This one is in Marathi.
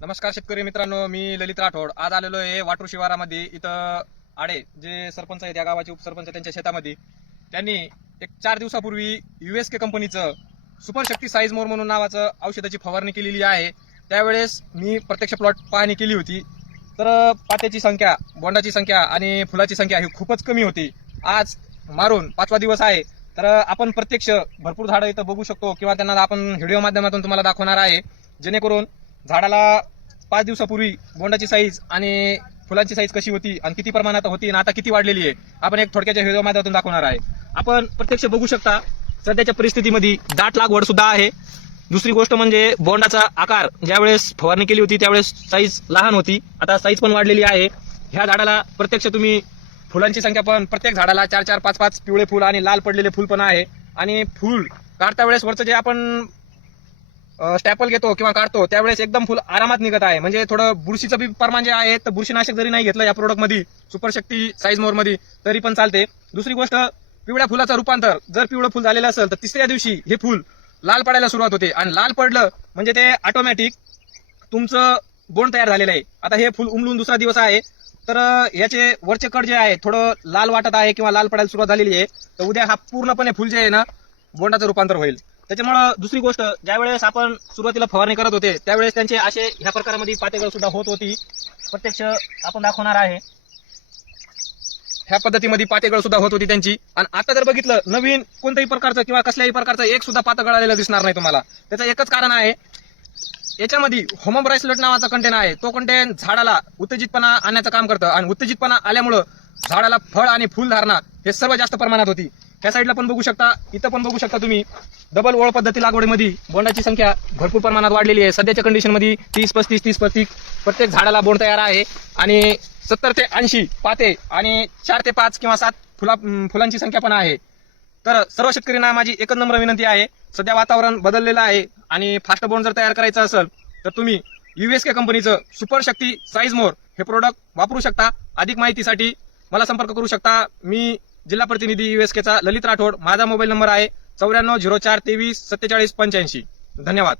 नमस्कार शेतकरी मित्रांनो, मी ललित राठोड आज आलेलो आहे वाटूर शिवारामध्ये. इथं आडे जे सरपंच आहेत या गावाचे उपसरपंच त्यांच्या शेतामध्ये त्यांनी एक 4 दिवसापूर्वी USK कंपनीचं सुपर शक्ती साईज मोर म्हणून नावाचं औषधाची फवारणी केलेली आहे. त्यावेळेस मी प्रत्यक्ष प्लॉट पाहणी केली होती. तर पात्याची संख्या, बोंडाची संख्या आणि फुलाची संख्या ही खूपच कमी होती. आज मारून 5वा दिवस आहे. तर आपण प्रत्यक्ष भरपूर झाडं इथं बघू शकतो किंवा त्यांना आपण व्हिडिओ माध्यमातून तुम्हाला दाखवणार आहे, जेणेकरून झाडाला 5 दिवसापूर्वी बोंडाची साईज आणि फुलांची साईज कशी होती आणि किती प्रमाणात होती आणि आता किती वाढलेली आहे आपण एक थोडक्याच्या व्हिडिओ माध्यमातून दाखवणार आहे. आपण प्रत्यक्ष बघू शकता सध्याच्या परिस्थितीमध्ये दाट लागवड सुद्धा आहे. दुसरी गोष्ट म्हणजे बोंडाचा आकार ज्यावेळेस फवारणी केली होती त्यावेळेस साईज लहान होती, आता साईज पण वाढलेली आहे. ह्या झाडाला प्रत्यक्ष तुम्ही फुलांची संख्या पण प्रत्येक झाडाला 4-4, 5-5 पिवळे फुल आणि लाल पडलेले फुल पण आहे. आणि फुल काढता वेळेस वरचं जे आपण स्टॅपल घेतो किंवा काढतो त्यावेळेस एकदम फुल आरामात निघत आहे. म्हणजे थोडं बुरशीचं बी प्रमाण जे आहे तर बुरशीनाशक जरी नाही घेतलं या प्रोडक्ट मध्ये सुपर शक्ती साईज मोर मध्ये तरी पण चालते. दुसरी गोष्ट, पिवळ्या फुलाचं रूपांतर जर पिवळं फुल झालेलं असेल तर तिसऱ्या दिवशी हे फुल लाल पडायला सुरुवात होते आणि लाल पडलं म्हणजे ते ऑटोमॅटिक तुमचं बोंड तयार झालेलं आहे. आता हे फुल उमलून दुसरा दिवस आहे तर याचे वरचे कड जे आहे थोडं लाल वाटत आहे किंवा लाल पडायला सुरुवात झालेली आहे. तर उद्या हा पूर्णपणे फुल जे आहे ना बोंडाचं रूपांतर होईल. त्याच्यामुळे दुसरी गोष्ट, ज्यावेळेस आपण सुरुवातीला फवारणी करत होते त्यावेळेस त्यांचे असे ह्या प्रकारामध्ये पातेगळ सुद्धा होत होती. प्रत्यक्ष आपण दाखवणार आहे, ह्या पद्धतीमध्ये पातेगळ सुद्धा होत होती त्यांची. आणि आता जर बघितलं नवीन कोणत्याही प्रकारचं किंवा कसल्याही प्रकारचं एक सुद्धा पातळ आलेलं दिसणार नाही तुम्हाला. त्याचं एकच कारण आहे, याच्यामध्ये होमोब्राइसलेट नावाचा कंटेन आहे. तो कंटेन झाडाला उत्तेजितपणा आणण्याचं काम करतं आणि उत्तेजितपणा आल्यामुळं झाडाला फळ आणि फुल धारणा हे सर्व जास्त प्रमाणात होती. त्या साईडला पण बघू शकता, इथं पण बघू शकता तुम्ही, डबल ओळ पद्धती लागवडीमध्ये बोंडाची संख्या भरपूर प्रमाणात वाढलेली आहे. सध्याच्या कंडिशनमध्ये 30-35 प्रत्येक झाडाला बोंड तयार आहे आणि 70 ते 80 पाते आणि 4 ते 5 किंवा 7 फुलांची संख्या पण आहे. तर सर्व शेतकऱ्यांना माझी एकच नम्र विनंती आहे, सध्या वातावरण बदललेलं आहे आणि फास्ट बोंड जर तयार करायचं असेल तर तुम्ही USK कंपनीचं सुपर शक्ती साईज मोर हे प्रोडक्ट वापरू शकता. अधिक माहितीसाठी मला संपर्क करू शकता. मी जिल्हा प्रतिनिधी USKचा ललित राठोड. माझा मोबाईल नंबर आहे 9404234785. धन्यवाद.